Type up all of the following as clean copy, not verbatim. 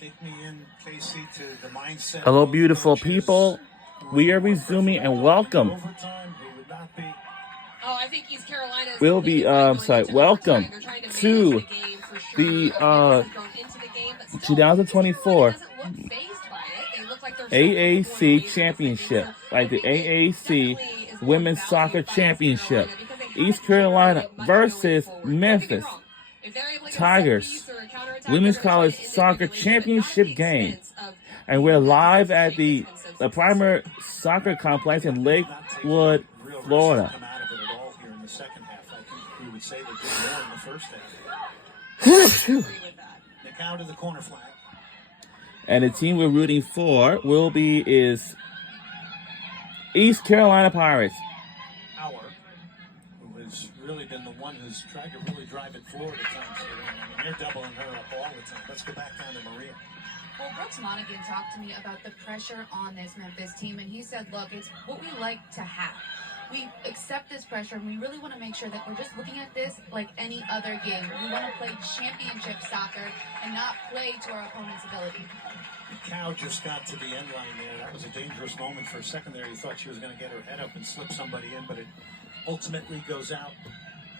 Take me in, Casey, to the mindset. Hello, beautiful people. We are resuming and welcome. I think East Carolina We'll be welcome to the 2024 AAC Championship, like the AAC Women's Soccer Championship. East Carolina versus Memphis Tigers Women's College Soccer Championship game. And we're live at the primary soccer complex in Lakewood, Florida. And the team we're rooting for is East Carolina Pirates. Who has really been the one who's tried to really drive it forward at times here. I mean, they're doubling her up all the time. Let's go back down to Maria. Well, Brooks Monaghan talked to me about the pressure on this Memphis team, and he said, look, it's what we like to have. We accept this pressure, and we really want to make sure that we're just looking at this like any other game. We want to play championship soccer and not play to our opponent's ability. The cow just got to the end line there. That was a dangerous moment for a second there. You thought she was going to get her head up and slip somebody in, but it ultimately goes out,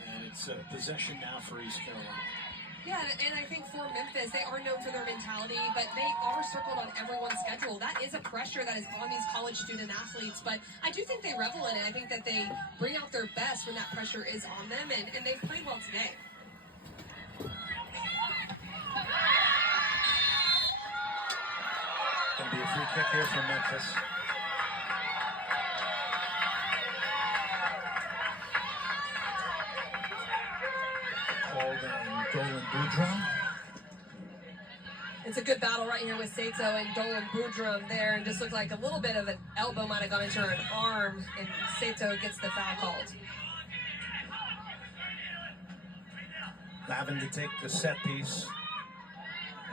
and it's possession now for East Carolina. Yeah, and I think for Memphis, they are known for their mentality, but they are circled on everyone's schedule. That is a pressure that is on these college student athletes, but I do think they revel in it. I think that they bring out their best when that pressure is on them, and they've played well today. Going to be a free kick here from Memphis. Dolan Boudreaux. It's a good battle right here with Sato and Dolan Boudreaux there, and just looked like a little bit of an elbow might have gone into her arm, and Sato gets the foul called. Having to take the set piece,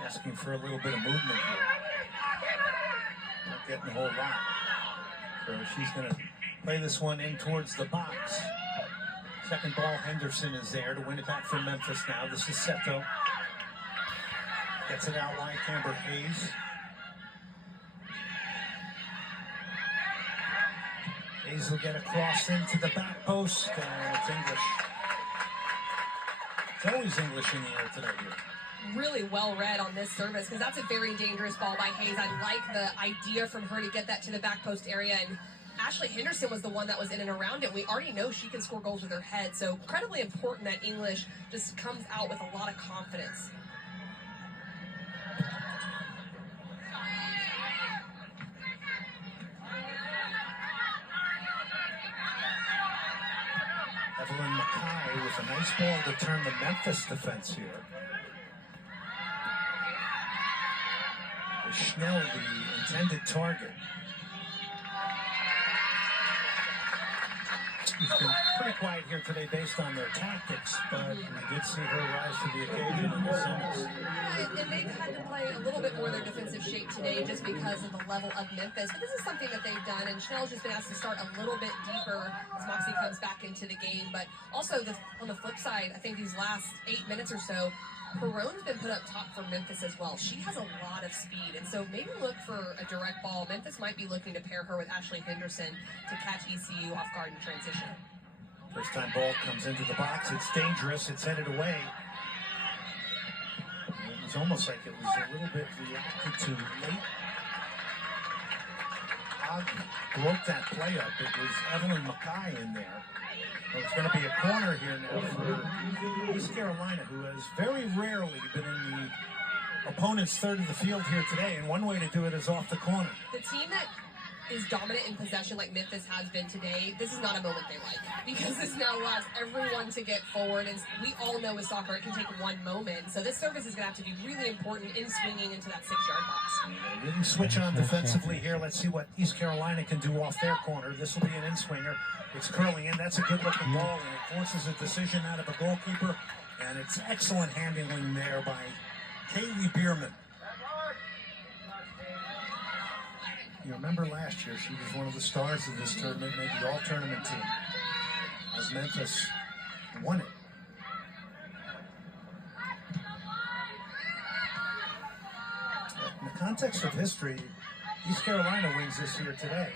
asking for a little bit of movement here. Not getting a whole lot. So she's going to play this one in towards the box. Second ball, Henderson is there to win it back from Memphis now. This is Seto. Gets it out wide, Amber Hayes. Hayes will get a cross into the back post, and it's English. It's always English in the air today here. Really well read on this service, because that's a very dangerous ball by Hayes. I like the idea from her to get that to the back post area, and Ashley Henderson was the one that was in and around it. We already know she can score goals with her head, so incredibly important that English just comes out with a lot of confidence. Evelyn Mackay with a nice ball to turn the Memphis defense here. Schnell, the intended target. He's been pretty quiet here today based on their tactics, but we did see her rise to the occasion in the semis. And they've had to play a little bit more of their defensive shape today just because of the level of Memphis. But this is something that they've done, and Schnell's just been asked to start a little bit deeper as Moxie comes back into the game. But also, on the flip side, I think these last 8 minutes or so, Perrone's been put up top for Memphis as well. She has a lot of speed, and so maybe look for a direct ball. Memphis might be looking to pair her with Ashley Henderson to catch ECU off guard in transition. First time ball comes into the box. It's dangerous. It's headed away. It was almost like it was a little bit reacted to late. Ogden broke that play up. It was Evelyn Mackay in there. Well, it's going to be a corner here now for East Carolina, who has very rarely been in the opponent's third of the field here today, and one way to do it is off the corner. The team that is dominant in possession like Memphis has been today, this is not a moment they like, because this now allows everyone to get forward, and we all know with soccer it can take one moment, so this service is going to have to be really important in swinging into that 6-yard box. Really switch on defensively here. Let's see what East Carolina can do off their corner. This will be an in-swinger. It's curling in. That's a good-looking ball, and it forces a decision out of a goalkeeper, and it's excellent handling there by Kaylee Bierman. You remember last year, she was one of the stars of this tournament, maybe the all-tournament team, as Memphis won it. context of history, East Carolina wins this year today.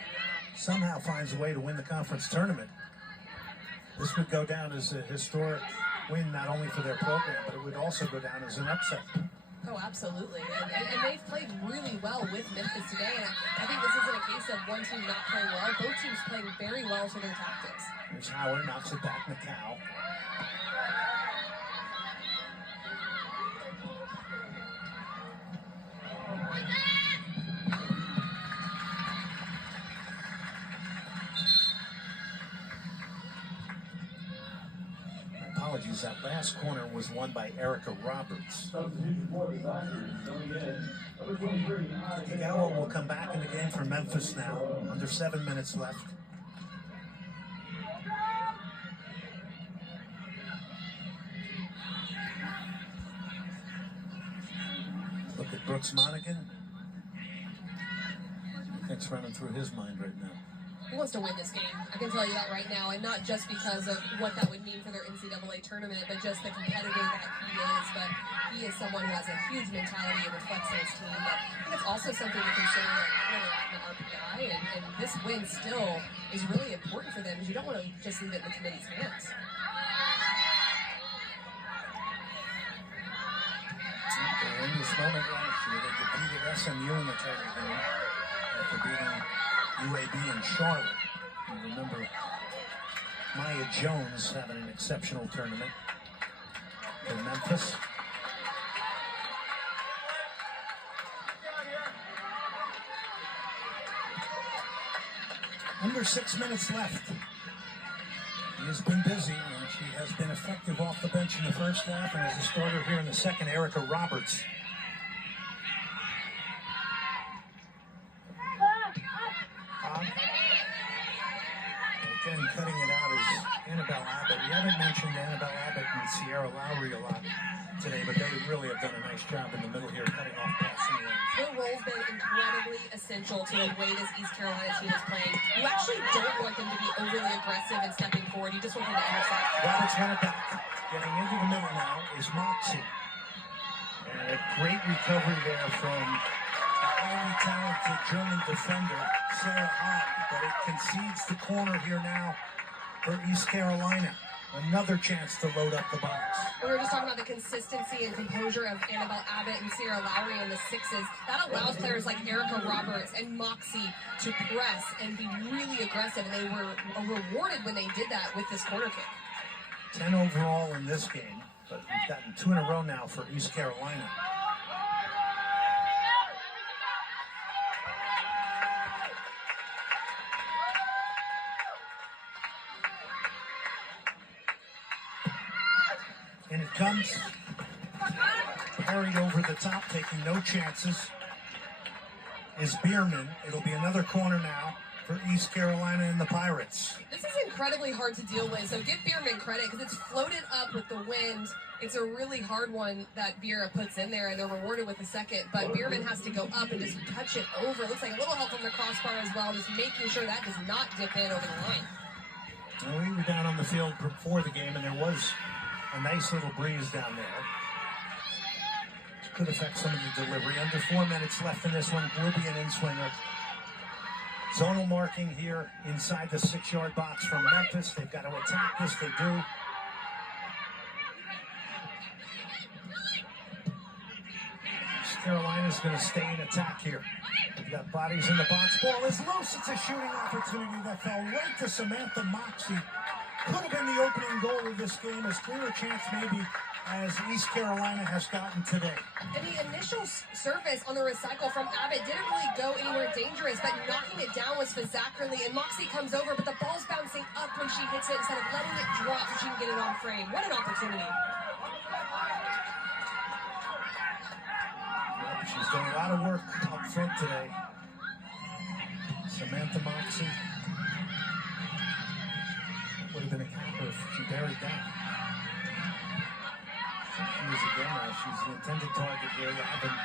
Somehow finds a way to win the conference tournament. This would go down as a historic win, not only for their program, but it would also go down as an upset. Oh, absolutely. And they've played really well with Memphis today. And I think this isn't a case of one team not playing well. Both teams playing very well to their tactics. Here's Howard, knocks it back, McCow. Apologies, that last corner was won by Erica Roberts. Gallo will come back in the game for Memphis now. Under 7 minutes left. Look at Brooks Monaghan. What's running through his mind right now? He wants to win this game. I can tell you that right now, and not just because of what that would mean for their NCAA tournament, but just the competitor that he is. But he is someone who has a huge mentality and reflects in his team. But I think it's also something to consider, like really the RPI, and this win still is really important for them because you don't want to just leave it in the committee's hands. In this moment last year, they defeated SMU in the title game after beating UAB in Charlotte. You remember Maya Jones having an exceptional tournament in Memphis. Under 6 minutes left. She has been busy, and she has been effective off the bench in the first half, and as a starter here in the second, Erica Roberts. Again, cutting it out is Annabelle Abbott. We haven't mentioned Annabelle Abbott and Sierra Lowry a lot today, but they really have done a nice job in the middle here, cutting off passing lanes. Their role's been incredibly essential to the way this East Carolina team is playing. You actually don't want them to be overly aggressive and stepping forward. You just want them to intercept. Roberts got it back. Getting into the middle now is Moxie. And a great recovery there from a highly talented German defender, Sarah Hahn. But it concedes the corner here now for East Carolina. Another chance to load up the box. We were just talking about the consistency and composure of Annabelle Abbott and Sierra Lowry on the sixes. That allows players like Erica Roberts and Moxie to press and be really aggressive, and they were rewarded when they did that with this corner kick. 10 overall in this game, but we've gotten 2 in a row now for East Carolina. And it comes. Parried over the top, taking no chances, is Bierman. It'll be another corner now for East Carolina and the Pirates. This is incredibly hard to deal with, so give Bierman credit because it's floated up with the wind. It's a really hard one that Biera puts in there, and they're rewarded with a second, but Bierman has to go up and just touch it over. It looks like a little help from the crossbar as well, just making sure that does not dip in over the line. Well, we were down on the field before the game, and there was a nice little breeze down there. Could affect some of the delivery. Under 4 minutes left in this one. Will be an in-swinger. Zonal marking here inside the 6-yard box from Memphis. They've got to attack this. They do. East Carolina's going to stay in attack here. They've got bodies in the box. Ball is loose. It's a shooting opportunity that fell right to Samantha Moxie. Could have been the opening goal of this game. As clear a chance maybe as East Carolina has gotten today. And the initial service on the recycle from Abbott didn't really go anywhere dangerous, but knocking it down was Fazzackerly, and Moxie comes over, but the ball's bouncing up when she hits it instead of letting it drop so she can get it on frame. What an opportunity. Well, she's done a lot of work up front today. Samantha Moxie. Would have been a counter if she buried that. She is again now. She's the intended target here. Robin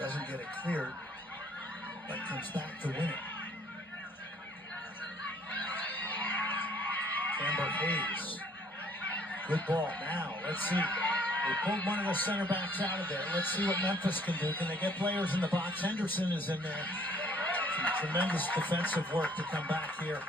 doesn't get it cleared, but comes back to win it. Amber Hayes. Good ball. Now, let's see. They pulled one of the center backs out of there. Let's see what Memphis can do. Can they get players in the box? Henderson is in there. Some tremendous defensive work to come back here.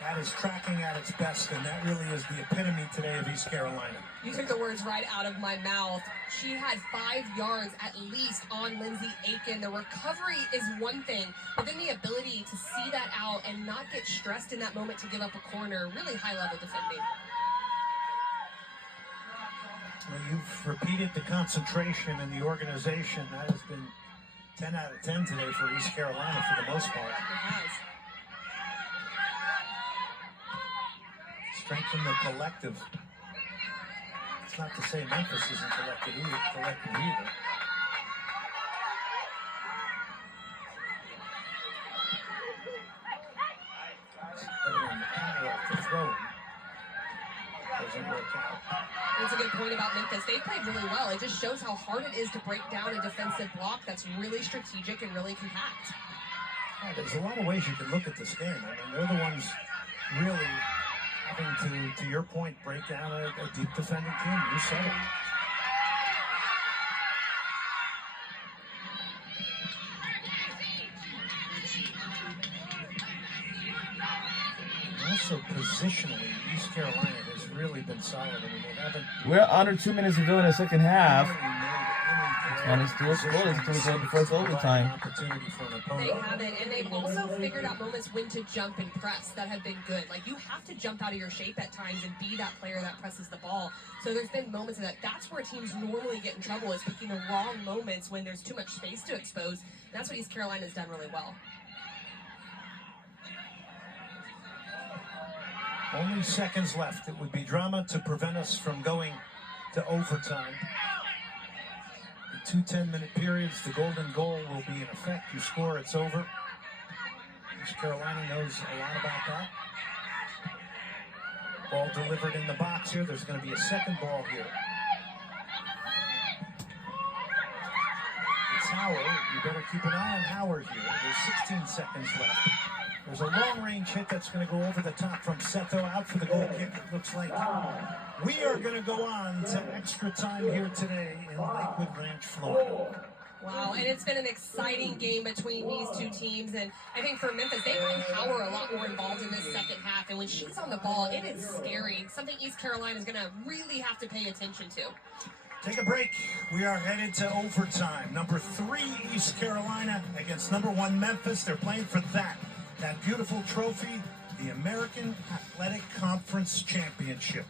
That is tracking at its best, and that really is the epitome today of East Carolina. You took the words right out of my mouth. She had 5 yards at least on Lindsay Aiken. The recovery is one thing, but then the ability to see that out and not get stressed in that moment to give up a corner, really high-level defending. Well, you've repeated the concentration and the organization. That has been 10 out of 10 today for East Carolina for the most part. It has. Strengthen the collective. It's not to say Memphis isn't collective either. Doesn't work out. That's a good point about Memphis. They played really well. It just shows how hard it is to break down a defensive block that's really strategic and really compact. Yeah, there's a lot of ways you can look at this game. I mean, they're the ones really having to your point, break down a deep defending team. You said it. Also, positionally, East Carolina has really been solid. I mean, they haven't. We're under 2 minutes to go in the second half. And it's still scoreless until we go to first overtime. They haven't, and they've also figured out moments when to jump and press that have been good. Like, you have to jump out of your shape at times and be that player that presses the ball. So there's been moments of that. That's where teams normally get in trouble, is picking the wrong moments when there's too much space to expose. And that's what East Carolina's done really well. Only seconds left. It would be drama to prevent us from going to overtime. The 2 10-minute periods, the golden goal will be in effect. You score, it's over. East Carolina knows a lot about that. Ball delivered in the box here. There's going to be a second ball here. It's Howard. You better keep an eye on Howard here. There's 16 seconds left. There's a long-range hit that's going to go over the top from Seto, out for the goal kick, it looks like. We are going to go on to extra time here today in Lakewood Ranch, Florida. Wow, and it's been an exciting game between these two teams, and I think for Memphis, they got Howard a lot more involved in this second half, and when she's on the ball, it is scary. Something East Carolina is going to really have to pay attention to. Take a break. We are headed to overtime. Number 3, East Carolina against number 1, Memphis. They're playing for that beautiful trophy, the American Athletic Conference Championship.